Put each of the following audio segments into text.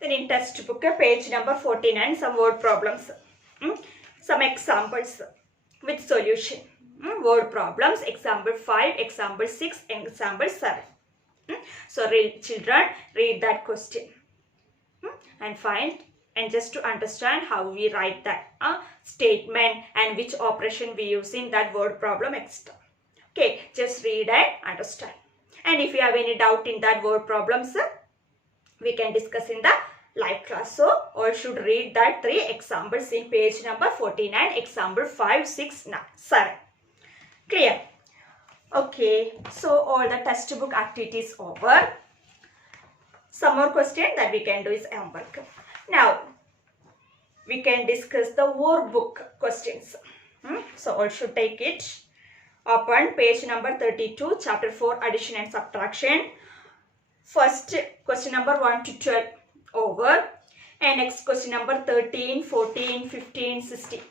Then in textbook, page number 49, some word problems. Some examples with solution. Word problems, example 5, example 6, example 7. So children, read that question and find, and just to understand how we write that statement and which operation we use in that word problem extra. Okay, just read and understand. And if you have any doubt in that word problems, we can discuss in the live class. So all should read that 3 examples in page number 49, example 5, 6, 7. Clear? Okay, so all the textbook activities over. Some more question that we can do is homework. Now, we can discuss the workbook questions. So all should take it. Open page number 32, chapter 4, addition and subtraction. First question number 1 to 12 over. And next question number 13, 14, 15, 16.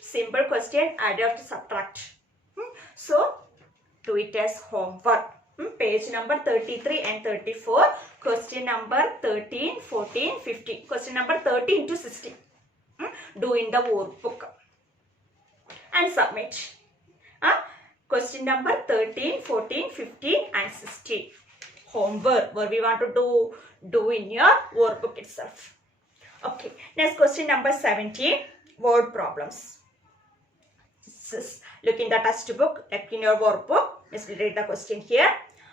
Simple question, add or subtract. So do it as homework. Page number 33 and 34. Question number 13, 14, 15. Question number 13 to 16. Do in the workbook. And submit. Question number 13, 14, 15 and 16. Homework where we want to do in your workbook itself. Okay. Next question number 17. Word problems. Look in the textbook, look in your workbook. Let's read the question here.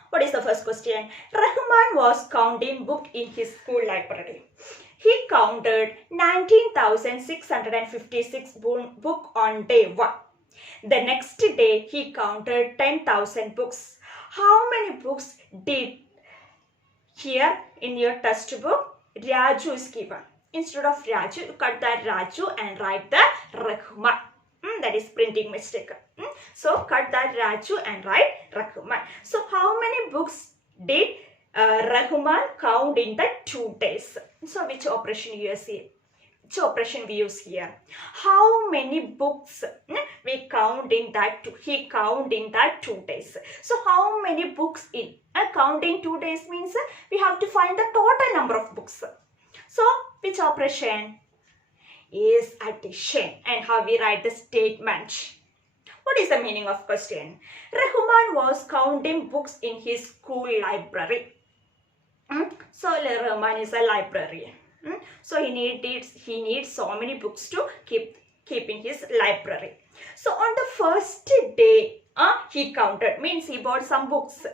What is the first question? Rahman was counting book in his school library. He counted 19,656 book on day 1. The next day he counted 10,000 books. How many books did here in your textbook? Raju is given. Instead of Raju, you cut that Raju and write the Rahman. That is printing mistake. So cut that Raju and write Rahman. So how many books did Rahman count in the 2 days? So which operation you see? Which operation we use here? How many books we count in that? He count in that 2 days. So how many books in? Count in 2 days means we have to find the total number of books. So which operation? Is addition. And how we write the statement. What is the meaning of question? Rahman was counting books in his school library. So Rahman is a librarian. So he needs so many books to keep in his library. So on the first day, he counted, means he bought some books.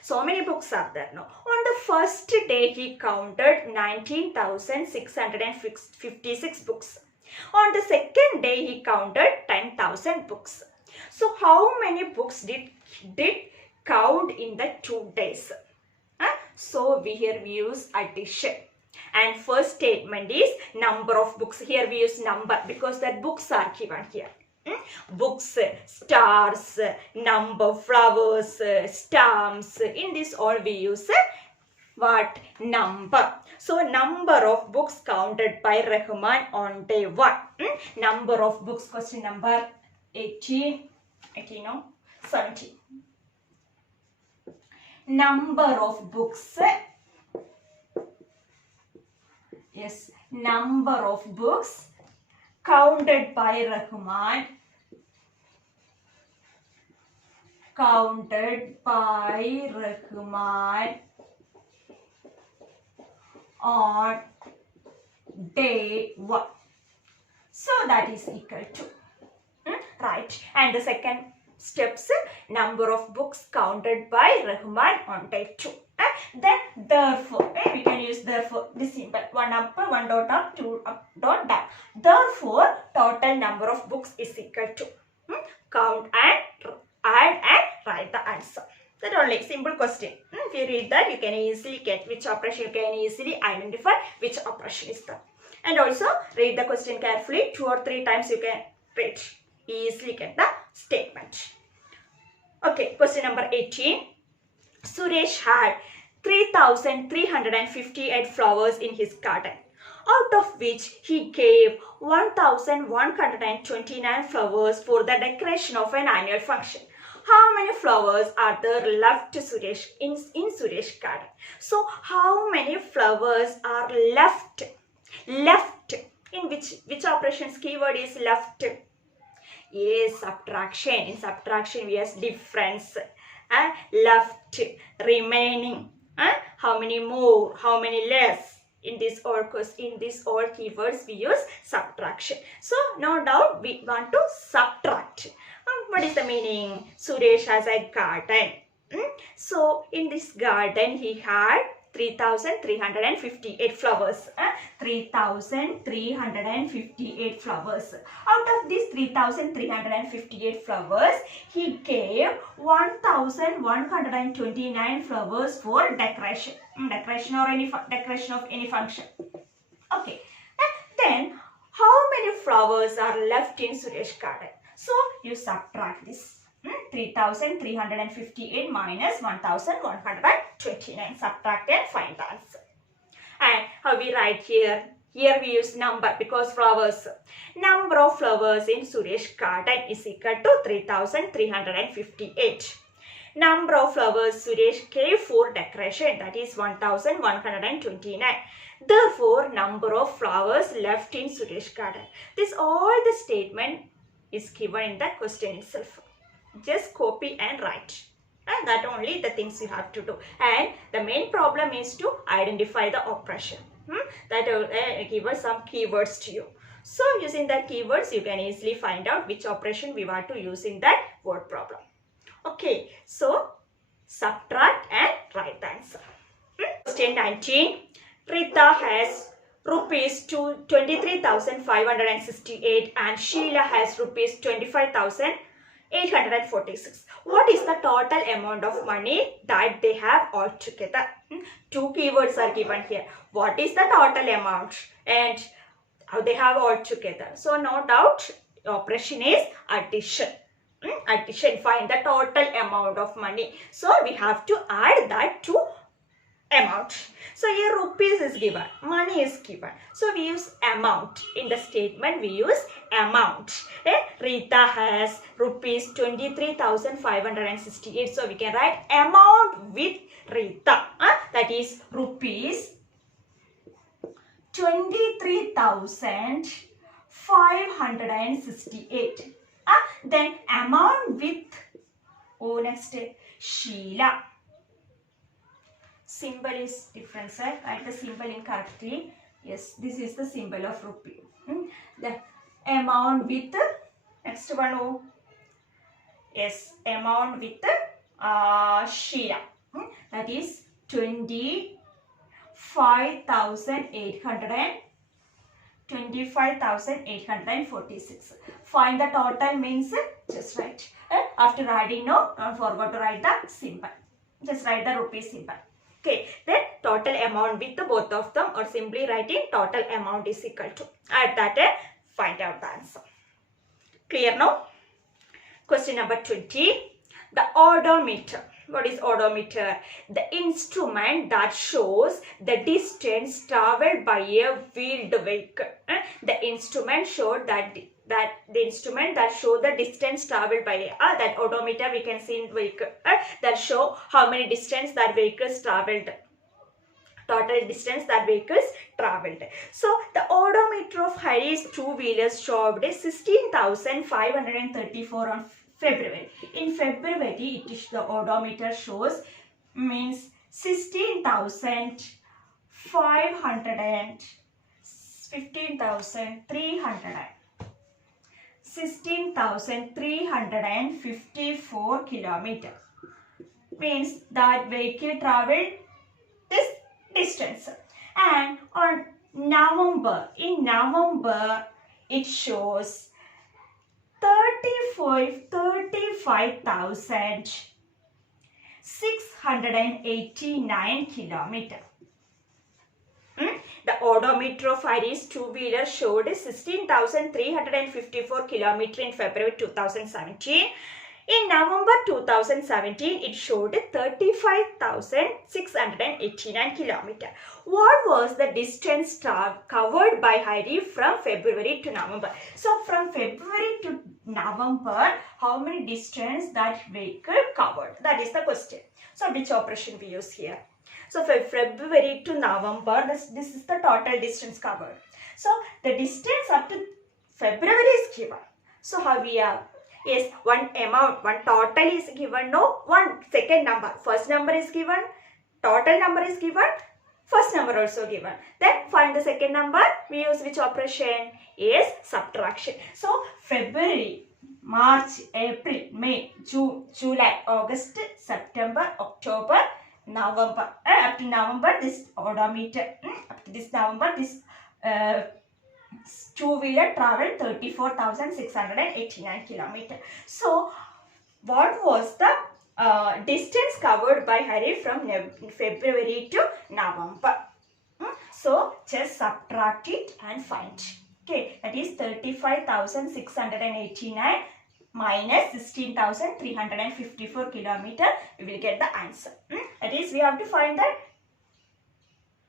So many books are there now. On the first day, he counted 19,656 books. On the second day, he counted 10,000 books. So how many books did count in the 2 days? So here we use addition. And first statement is number of books. Here we use number because that books are given here. Books, stars, number, flowers, stamps. In this all we use what? Number. So number of books counted by Rahman on day 1. Number of books, question number 17. Number of books. Yes, number of books counted by Rahman. Counted by Rahman on day 1. So that is equal to. Right. And the second steps, number of books counted by Rahman on day 2. Then therefore, we can use therefore this symbol, 1 up, 1 dot up, 2 up, dot down. Therefore, total number of books is equal to. Count and add and write the answer. That only simple question. If you read that, you can easily get which operation, you can easily identify which operation is done. And also read the question carefully. 2 or 3 times you can read. Easily get the statement. Okay, question number 18. Suresh had 3,358 flowers in his garden, out of which he gave 1,129 flowers for the decoration of an annual function. how many flowers are there left Suresh in Suresh garden? So how many flowers are left? Left. In which operations keyword is left? Yes, subtraction. In subtraction we have difference. Left, remaining. How many more? How many less? In this all keywords we use subtraction. So no doubt we want to subtract. What is the meaning? Suresh has a garden. So in this garden he had 3,358 flowers. 3,358 flowers. Out of these 3,358 flowers, he gave 1,129 flowers for decoration. Decoration or decoration of any function. Okay. Then how many flowers are left in Suresh garden? So you subtract this. 3,358 minus 1,129. Subtract and find the answer. And how we write here? Here we use number because flowers. Number of flowers in Suresh garden is equal to 3,358. Number of flowers Suresh gave for decoration, that is 1,129. Therefore, number of flowers left in Suresh garden. This all the statement is given in the question itself. Just copy and write. And that only the things you have to do. And the main problem is to identify the operation. That will give us some keywords to you. So using that keywords, you can easily find out which operation we want to use in that word problem. Okay, so subtract and write the answer. Question 19. Rita has rupees 23,568 and Sheila has rupees 25,846. What is the total amount of money that they have altogether? Two keywords are given here. What is the total amount and how they have altogether? So no doubt operation is addition. Addition, find the total amount of money. So we have to add that to amount. So here rupees is given, money is given. So we use amount. In the statement we use amount. Rita has rupees 23,568. So we can write amount with Rita. That is rupees 23,568. Then amount with next Sheila. Symbol is different, sir. Write the symbol incorrectly. Yes, this is the symbol of rupee. The amount with next one. Yes, amount with Sheila. That is 25,846. Find the total means just write. After writing, no, don't forget to write the symbol. Just write the rupee symbol. Okay, then total amount with the both of them, or simply writing total amount is equal to. Add that and find out the answer. Clear now? Question number 20. The odometer. What is odometer? The instrument that shows the distance traveled by a wheeled vehicle. The instrument showed that the instrument that show the distance traveled by that odometer we can see in vehicle that show how many distance that vehicles traveled, total distance that vehicles traveled. So the odometer of Harry's two-wheelers showed 16,534 on February. In February, the odometer shows means 16,300. 16,354 kilometers. Means that vehicle traveled this distance. And on November, in November, it shows 35,689 kilometers. The odometer of Irish two-wheeler showed 16,354 kilometers in February 2017. In November 2017, it showed 35,689 kilometers. What was the distance covered by Harry from February to November? So from February to November, how many distance that vehicle covered? That is the question. So which operation we use here? So from February to November, this is the total distance covered. So the distance up to February is given. So how we have? Yes, one amount, one total is given. No, one second number. First number is given. Total number is given. First number also given. Then find the second number. We use which operation? Is subtraction. So February, March, April, May, June, July, August, September, October, November. Up to November, this odometer. Up to this November, this two-wheeler traveled 34,689 kilometers. So what was the distance covered by Hari from February to November? So just subtract it and find. Okay, that is 35,689 minus 16,354 kilometers. We will get the answer. That is, we have to find the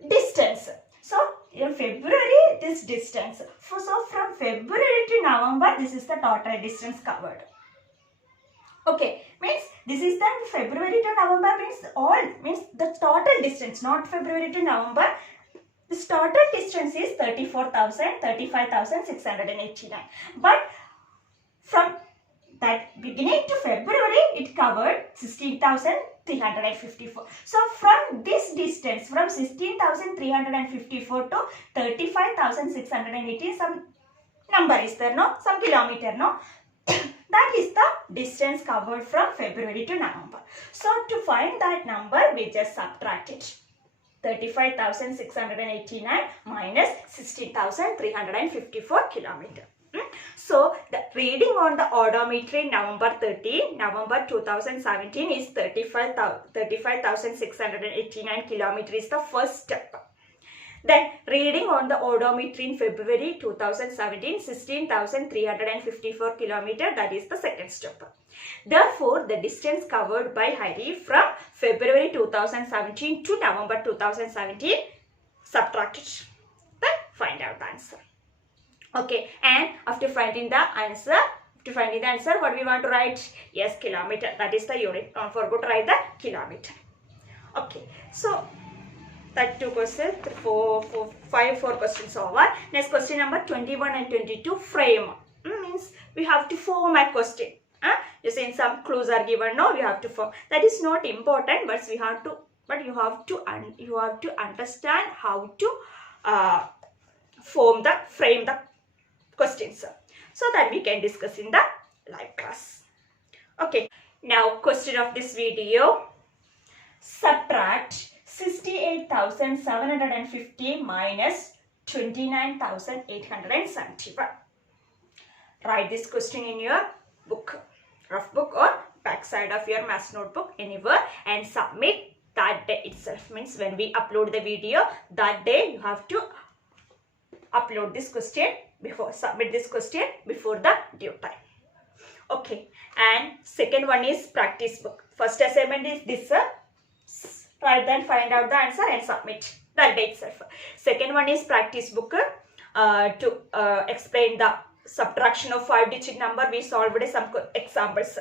distance. So in February, this distance. So from February to November, this is the total distance covered. Okay, means this is the February to November means the total distance, not February to November. This total distance is 35,689. But from that beginning to February, it covered 16,354. So from this distance, from 16,354 to 35,680, some number is there, no? Some kilometer, no? That is the distance covered from February to November. So to find that number, we just subtract it. 35,689 minus 16,354 kilometer. So the reading on the odometer in November 2017 is 35,689 kilometer is the first step. Then reading on the odometer in February 2017, 16,354 kilometer, that is the second step. Therefore, the distance covered by Hari from February 2017 to November 2017, subtract it. Then find out the answer. Okay, and after finding the answer, what we want to write? Yes, kilometer. That is the unit. Don't forget to write the kilometer. Okay, so that 2 questions, 4 questions over. Next question number 21 and 22, frame. Means we have to form a question. You see, some clues are given. No, we have to form. That is not important, but we have to. But you have to understand how to frame the questions, so that we can discuss in the live class. Okay. Now, question of this video: subtract 68,750 minus 29,871. Write this question in your book, rough book or back side of your maths notebook, anywhere, and submit that day itself. Means when we upload the video, that day you have to upload this question submit this question before the due time. Okay, and second one is practice book. First assignment is this. Write then find out the answer and submit that day itself. Second one is practice book to explain the subtraction of 5-digit number. We solved some examples.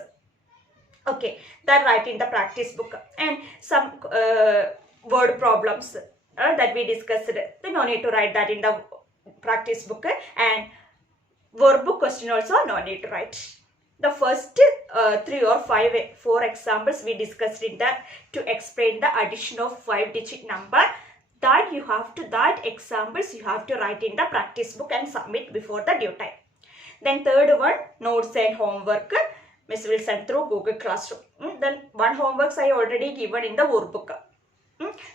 Okay, that write in the practice book, and some word problems that we discussed. Then no need to write that in the practice book, and workbook question also no need to write. The first 3 or 4 examples we discussed in that to explain the addition of 5-digit number. That examples you have to write in the practice book and submit before the due time. Then third one, notes and homework. Miss will send through Google Classroom. Then one homeworks I already given in the workbook.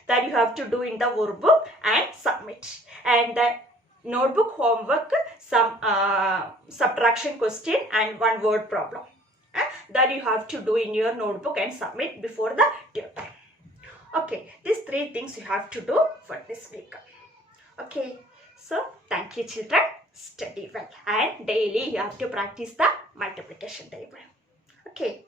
That you have to do in the workbook and submit. And the notebook homework, some subtraction question and one word problem. That you have to do in your notebook and submit before the due time. Okay, these 3 things you have to do for this week. Okay, so thank you children. Study well, and daily you have to practice the multiplication table. Okay.